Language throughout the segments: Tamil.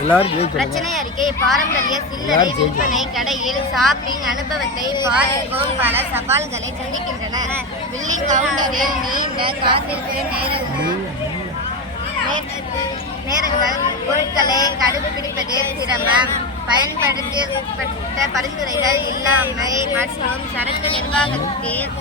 பிரச்சனை அறிக்கை பாரம்பரிய சில்லறை விற்பனை கடையில் ஷாப்பிங் அனுபவத்தை பார்க்கும் பல சவால்களை சந்திக்கின்றன. பில்லிங் கவுண்டரில் நீண்ட காத்திருப்பு நேரங்கள், பொருட்களை கண்டுபிடிப்பதில் சிரமம், பயன்படுத்தப்பட்ட பரிந்துரைகள் இல்லாமை மற்றும் சரக்கு நிர்வாகத்தில்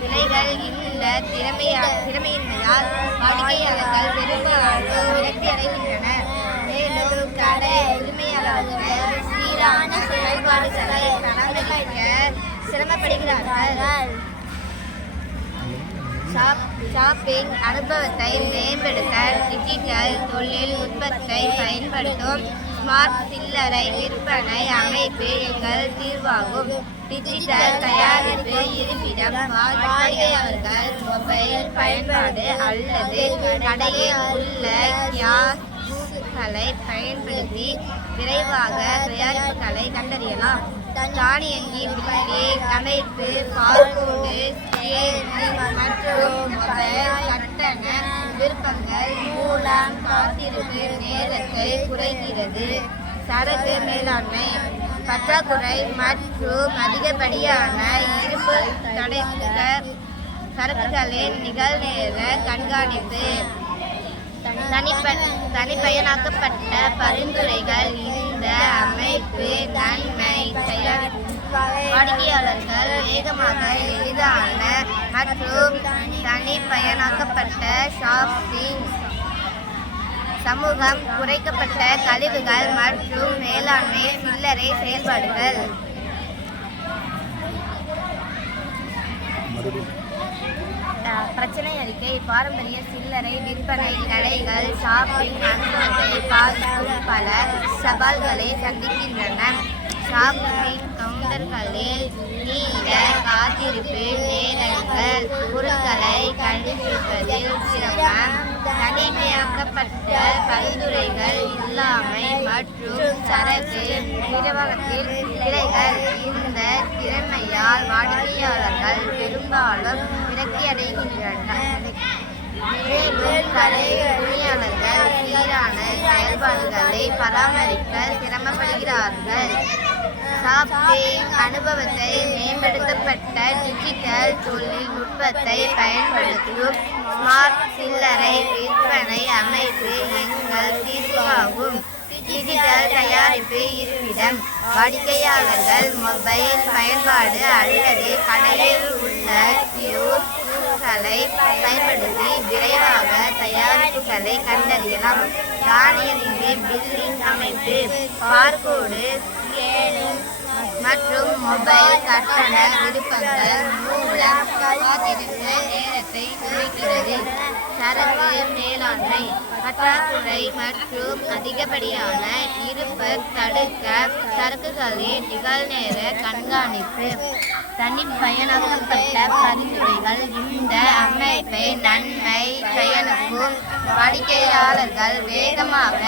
விலைகள். இந்த திறமையின்மையால் வாடிக்கையாளர்கள் பெரும்பாலும் விரக்தி அடைகின்றனர். மேலும் கடை உரிமையாளர்கள் சீரான செயல்பாடுகளை பராமரிக்க சிரமப்படுகிறார்கள். ஷாப்பிங் அனுபவத்தை மேம்படுத்த டிஜிட்டல் தொழில்நுட்பத்தை பயன்படுத்தும் ஸ்மார்ட் சில்லறை விற்பனை அமைப்பு எங்கள் தீர்வாகும். டிஜிட்டல் தயாரிப்பு இருப்பிடம், வாடிக்கையாளர்கள் மொபைல் பயன்பாடு அல்லது கடையில் உள்ள கியாஸ்களை பயன்படுத்தி விரைவாக தயாரிப்புகளை கண்டறியலாம். தானியங்கி பில்லிங் அமைப்பு பார்கோடு மற்றும் மொபைல் கட்டண விருப்பங்கள் மூலம் காத்திருப்பு நேரத்தை குறைக்கிறது. சரக்கு மேலாண்மை பற்றாக்குறை மற்றும் அதிகப்படியான இருப்பு தடைக்க சரக்குகளின் நிகழ்நேர கண்காணிப்பு. தனிப்பயனாக்கப்பட்ட பரிந்துரைகள் இந்த அமைப்பு நன்மை வாடிக்கையாளர்கள் வேகமாக எளிதான மற்றும் தனிப்பயனாக்கப்பட்ட ஷாப்பிங் சமூகம், குறைக்கப்பட்ட கழிவுகள் மற்றும் மேலாண்மை சில்லறை செயல்பாடுகள். பிரச்சனை அறிக்கை பாரம்பரிய சில்லறை விற்பனை கடைகள் ஷாப்பிங் அனுபவத்தை பார்க்கும் பல சவால்களை சந்திக்கின்றன. ஷாப்பிங் கவுண்டர்களில் நீண்ட காத்திருப்பு நேரங்கள், பொருட்களை கண்டுபிடிப்பதில் சிரமம், தனிமையாக்கப்பட்ட பரிந்துரைகள் இல்லாமை மற்றும் சரக்கு நிர்வாகத்தில் விலைகள். இந்த திறமையால் வாடிக்கையாளர்கள் பெரும்பாலும் விரக்தியடைகின்றனர். மேலும் கடை உரிமையாளர்கள் சீரான செயல்பாடுகளை பராமரிக்க சிரமப்படுகிறார்கள். ஷாப்பிங் அனுபவத்தை மேம்படுத்தப்பட்ட டிஜிட்டல் தொழில்நுட்பத்தை பயன்படுத்தும் ஸ்மார்ட் சில்லறை விற்பனை அமைப்பு எங்கள் தீர்வாகும். டிஜிட்டல் தயாரிப்பு இருப்பிடம், வாடிக்கையாளர்கள் மொபைல் பயன்பாடு அல்லது கடையில் உள்ள கியோஸ்களை பயன்படுத்தி விரைவாக தயாரிப்புகளை கண்டறியலாம். தானியங்கி பில்லிங் அமைப்பு பார்கோடு மற்றும் மொபைல் கட்டண விருப்பங்கள் மூலம் காத்திருப்பு நேரத்தை குறைக்கிறது. சரக்கு மேலாண்மை பற்றாக்குறை மற்றும் அதிகப்படியான இருப்பு தடுக்க சரக்குகளின் நிகழ்நேர கண்காணிப்பு. தனிப்பயனாக்கப்பட்ட பரிந்துரைகள் இந்த அமைப்பை நன்மை பயனுக்கும் வாடிக்கையாளர்கள் வேகமாக